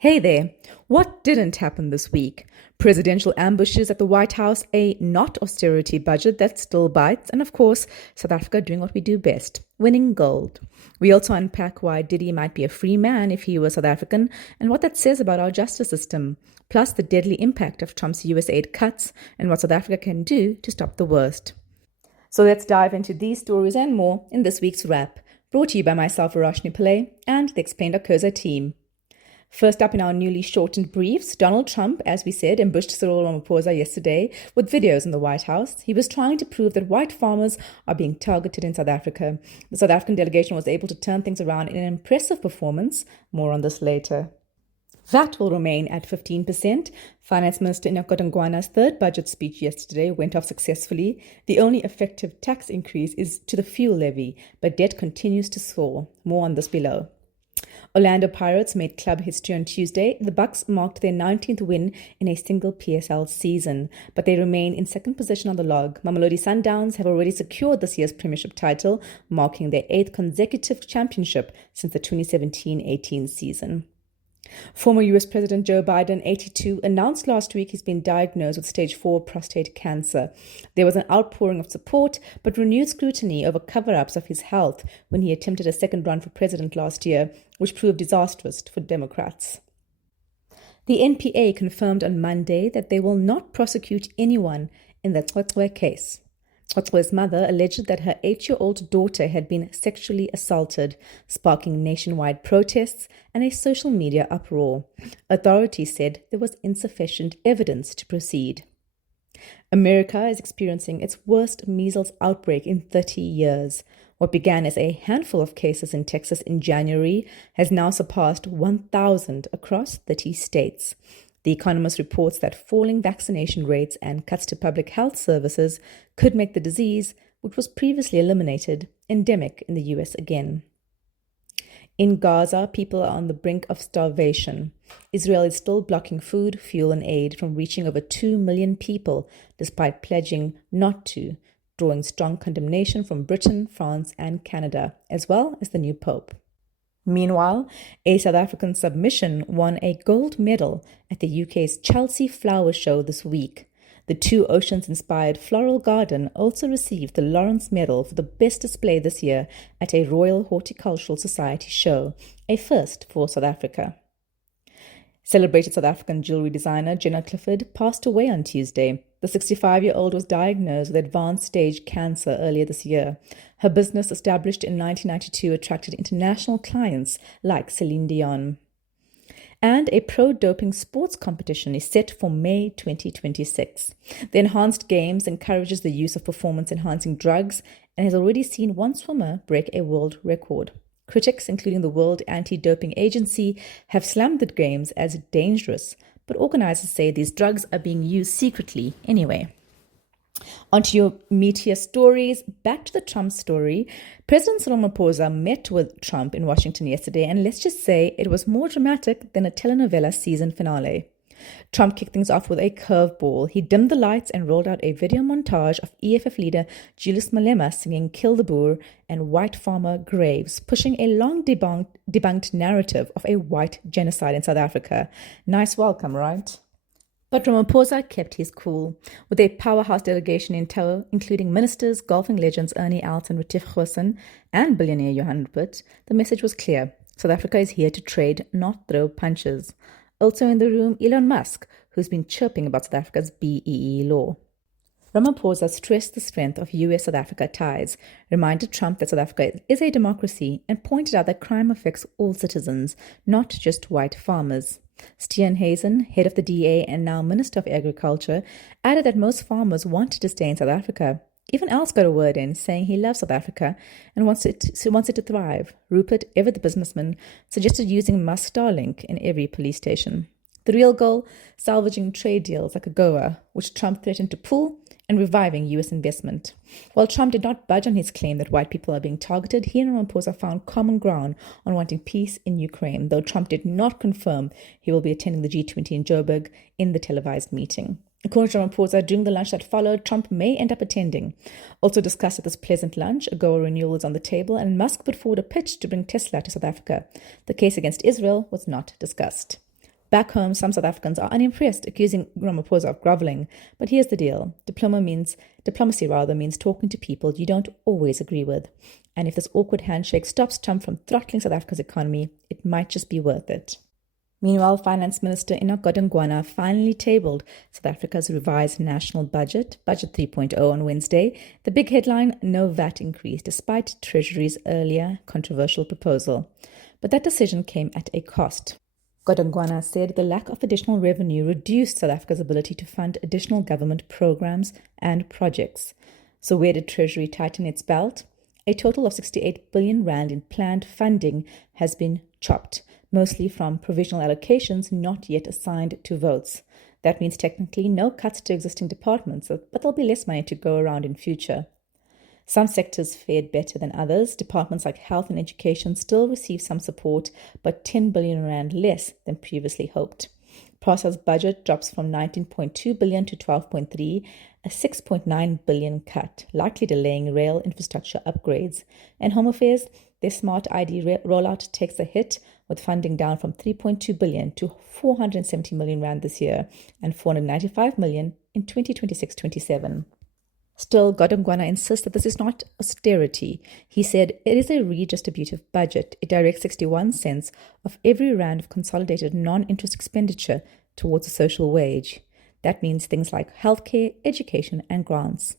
Hey there. What didn't happen this week? Presidential ambushes at the White House, a not austerity budget that still bites, and of course, South Africa doing what we do best, winning gold. We also unpack why Diddy might be a free man if he were South African and what that says about our justice system, plus the deadly impact of Trump's USAID cuts and what South Africa can do to stop the worst. So let's dive into these stories and more in this week's wrap, brought to you by myself, Verashni Pillay, and the Explained Akosa team. First up in our newly shortened briefs, Donald Trump, as we said, ambushed Cyril Ramaphosa yesterday with videos in the White House. He was trying to prove that white farmers are being targeted in South Africa. The South African delegation was able to turn things around in an impressive performance. More on this later. VAT will remain at 15%. Finance Minister Inakotongwana's third budget speech yesterday went off successfully. The only effective tax increase is to the fuel levy, but debt continues to soar. More on this below. Orlando Pirates made club history on Tuesday. The Bucks marked their 19th win in a single PSL season, but they remain in second position on the log. Mamelodi Sundowns have already secured this year's Premiership title, marking their 8th consecutive championship since the 2017-18 season. Former US President Joe Biden, 82, announced last week he's been diagnosed with stage 4 prostate cancer. There was an outpouring of support, but renewed scrutiny over cover-ups of his health when he attempted a second run for president last year, which proved disastrous for Democrats. The NPA confirmed on Monday that they will not prosecute anyone in the Cwecwe case. Cwecwe's mother alleged that her 8-year-old daughter had been sexually assaulted, sparking nationwide protests and a social media uproar. Authorities said there was insufficient evidence to proceed. America is experiencing its worst measles outbreak in 30 years. What began as a handful of cases in Texas in January has now surpassed 1,000 across 30 states. The Economist reports that falling vaccination rates and cuts to public health services could make the disease, which was previously eliminated, endemic in the US again. In Gaza, people are on the brink of starvation. Israel is still blocking food, fuel, and aid from reaching over 2 million people, despite pledging not to, drawing strong condemnation from Britain, France, and Canada, as well as the new Pope. Meanwhile, a South African submission won a gold medal at the UK's Chelsea Flower Show this week. The Two Oceans-inspired floral garden also received the Lawrence Medal for the best display this year at a Royal Horticultural Society show, a first for South Africa. Celebrated South African jewelry designer Jenna Clifford passed away on Tuesday. The 65-year-old was diagnosed with advanced stage cancer earlier this year. Her business, established in 1992, attracted international clients like Celine Dion. And a pro-doping sports competition is set for May 2026. The Enhanced Games encourages the use of performance-enhancing drugs and has already seen one swimmer break a world record. Critics, including the World Anti-Doping Agency, have slammed the games as dangerous, but organizers say these drugs are being used secretly anyway. Onto your meteor stories. Back to the Trump story. President Ramaphosa met with Trump in Washington yesterday, and let's just say it was more dramatic than a telenovela season finale. Trump kicked things off with a curveball. He dimmed the lights and rolled out a video montage of EFF leader Julius Malema singing Kill the Boer and White Farmer Graves, pushing a long debunked narrative of a white genocide in South Africa. Nice welcome, right? But Ramaphosa kept his cool. With a powerhouse delegation in tow, including ministers, golfing legends Ernie Els and Retief Goosen, and billionaire Johan Rupert, the message was clear. South Africa is here to trade, not throw punches. Also in the room, Elon Musk, who's been chirping about South Africa's BEE law. Ramaphosa stressed the strength of US-South Africa ties, reminded Trump that South Africa is a democracy, and pointed out that crime affects all citizens, not just white farmers. Steenhuisen, head of the DA and now Minister of Agriculture, added that most farmers wanted to stay in South Africa. Even Els got a word in, saying he loves South Africa and wants it to thrive. Rupert, ever the businessman, suggested using Musk Starlink in every police station. The real goal? Salvaging trade deals like AGOA, which Trump threatened to pull, and reviving U.S. investment. While Trump did not budge on his claim that white people are being targeted, he and Ramaphosa found common ground on wanting peace in Ukraine, though Trump did not confirm he will be attending the G20 in Joburg in the televised meeting. According to Ramaphosa, during the lunch that followed, Trump may end up attending. Also discussed at this pleasant lunch, AGOA renewal is on the table, and Musk put forward a pitch to bring Tesla to South Africa. The case against Israel was not discussed. Back home, some South Africans are unimpressed, accusing Ramaphosa of groveling. But here's the deal. Diplomacy means talking to people you don't always agree with. And if this awkward handshake stops Trump from throttling South Africa's economy, it might just be worth it. Meanwhile, Finance Minister Enoch Godongwana finally tabled South Africa's revised national budget, Budget 3.0, on Wednesday. The big headline, no VAT increase, despite Treasury's earlier controversial proposal. But that decision came at a cost. Godongwana said the lack of additional revenue reduced South Africa's ability to fund additional government programs and projects. So where did Treasury tighten its belt? A total of 68 billion rand in planned funding has been chopped, mostly from provisional allocations not yet assigned to votes. That means technically no cuts to existing departments, but there'll be less money to go around in future. Some sectors fared better than others. Departments like health and education still receive some support, but 10 billion rand less than previously hoped. PRASA's budget drops from 19.2 billion to 12.3, a 6.9 billion cut, likely delaying rail infrastructure upgrades. And Home Affairs, their smart ID rollout takes a hit, with funding down from 3.2 billion to 470 million rand this year and 495 million in 2026-27. Still, Godongwana insists that this is not austerity. He said it is a redistributive budget. It directs 61 cents of every rand of consolidated non-interest expenditure towards a social wage. That means things like healthcare, education, and grants.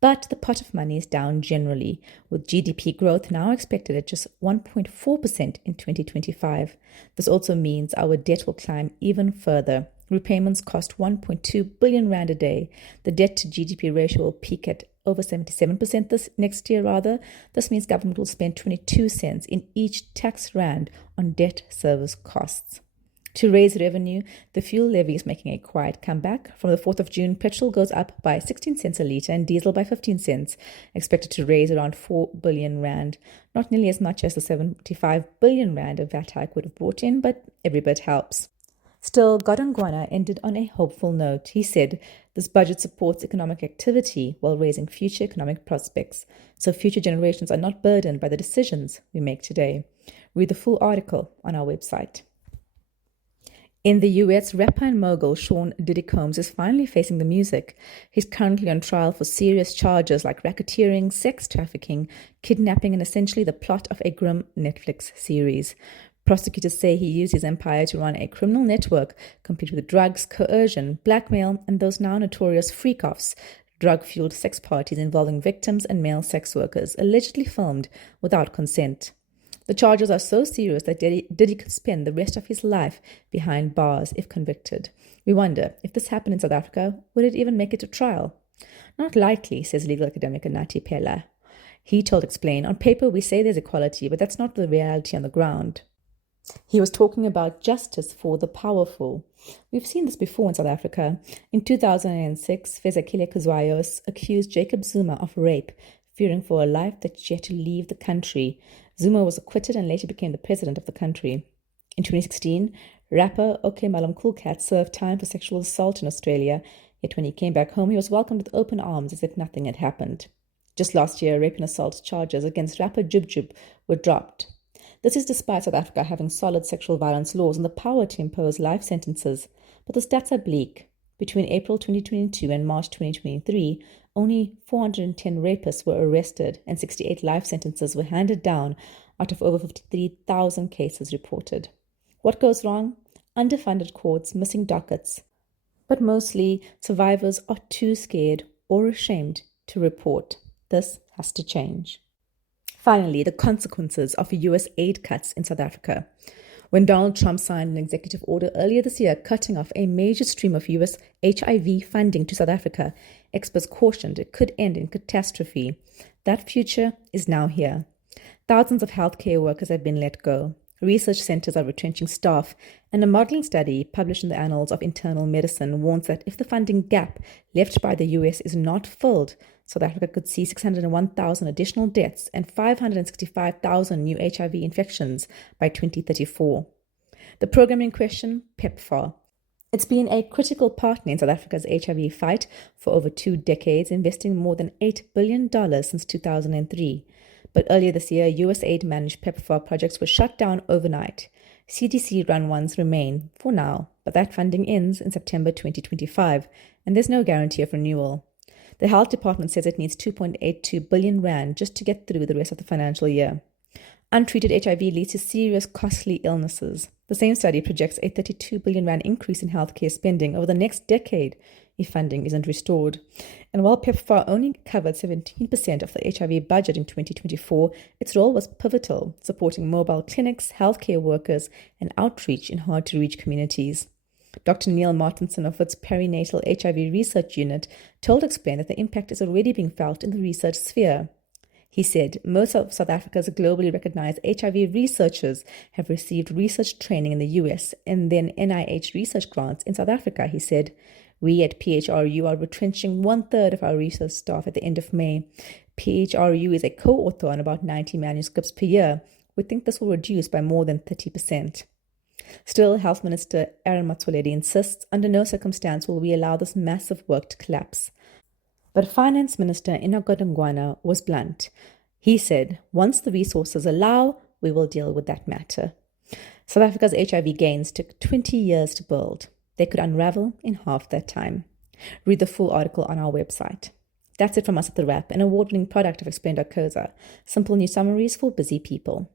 But the pot of money is down generally, with GDP growth now expected at just 1.4% in 2025. This also means our debt will climb even further. Repayments cost 1.2 billion rand a day. The debt to GDP ratio will peak at over 77% this next year. This means government will spend 22 cents in each tax rand on debt service costs. To raise revenue, the fuel levy is making a quiet comeback. From the 4th of June, petrol goes up by 16 cents a litre and diesel by 15 cents, expected to raise around 4 billion rand. Not nearly as much as the 75 billion rand a VAT hike would have brought in, but every bit helps. Still, Godongwana ended on a hopeful note. He said, this budget supports economic activity while raising future economic prospects, so future generations are not burdened by the decisions we make today. Read the full article on our website. In the US, rapper and mogul Sean Diddy Combs is finally facing the music. He's currently on trial for serious charges like racketeering, sex trafficking, kidnapping, and essentially the plot of a grim Netflix series. Prosecutors say he used his empire to run a criminal network complete with drugs, coercion, blackmail, and those now notorious freak-offs, drug-fueled sex parties involving victims and male sex workers, allegedly filmed without consent. The charges are so serious that Diddy could spend the rest of his life behind bars if convicted. We wonder, if this happened in South Africa, would it even make it to trial? Not likely, says legal academic Verashni Pillay. He told Explain, on paper we say there's equality, but that's not the reality on the ground. He was talking about justice for the powerful. We've seen this before in South Africa. In 2006, Fezakile Kuzwayo accused Jacob Zuma of rape, fearing for a life that she had to leave the country. Zuma was acquitted and later became the president of the country. In 2016, rapper OK Malam Coolcat served time for sexual assault in Australia, yet when he came back home, he was welcomed with open arms as if nothing had happened. Just last year, rape and assault charges against rapper Jub Jub were dropped. This is despite South Africa having solid sexual violence laws and the power to impose life sentences. But the stats are bleak. Between April 2022 and March 2023, only 410 rapists were arrested and 68 life sentences were handed down out of over 53,000 cases reported. What goes wrong? Underfunded courts, missing dockets. But mostly, survivors are too scared or ashamed to report. This has to change. Finally, the consequences of US aid cuts in South Africa. When Donald Trump signed an executive order earlier this year cutting off a major stream of US HIV funding to South Africa, experts cautioned it could end in catastrophe. That future is now here. Thousands of healthcare workers have been let go. Research centers are retrenching staff, and a modeling study published in the Annals of Internal Medicine warns that if the funding gap left by the US is not filled, South Africa could see 601,000 additional deaths and 565,000 new HIV infections by 2034. The program in question, PEPFAR. It's been a critical partner in South Africa's HIV fight for over 2 decades, investing more than $8 billion since 2003. But earlier this year, USAID-managed PEPFAR projects were shut down overnight. CDC-run ones remain, for now, but that funding ends in September 2025, and there's no guarantee of renewal. The Health Department says it needs 2.82 billion rand just to get through the rest of the financial year. Untreated HIV leads to serious, costly illnesses. The same study projects a 32 billion rand increase in healthcare spending over the next decade if funding isn't restored. And while PEPFAR only covered 17% of the HIV budget in 2024, its role was pivotal, supporting mobile clinics, healthcare workers, and outreach in hard-to-reach communities. Dr. Neil Martinson of its Perinatal HIV Research Unit told Explain that the impact is already being felt in the research sphere. He said most of South Africa's globally recognized HIV researchers have received research training in the US and then NIH research grants in South Africa, he said. We at PHRU are retrenching 1/3 of our research staff at the end of May. PHRU is a co-author on about 90 manuscripts per year. We think this will reduce by more than 30%. Still, Health Minister Aaron Motsoaledi insists under no circumstance will we allow this massive work to collapse. But Finance Minister Enoch Godongwana was blunt. He said, once the resources allow, we will deal with that matter. South Africa's HIV gains took 20 years to build. They could unravel in half that time. Read the full article on our website. That's it from us at The Wrap, an award-winning product of Explain.co.za. Simple news summaries for busy people.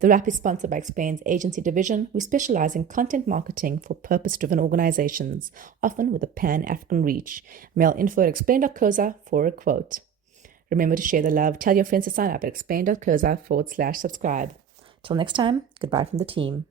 The Wrap is sponsored by Explain's agency division, who specialize in content marketing for purpose-driven organizations, often with a pan-African reach. Mail info at Explain.co.za for a quote. Remember to share the love. Tell your friends to sign up at Explain.co.za/subscribe. Till next time, goodbye from the team.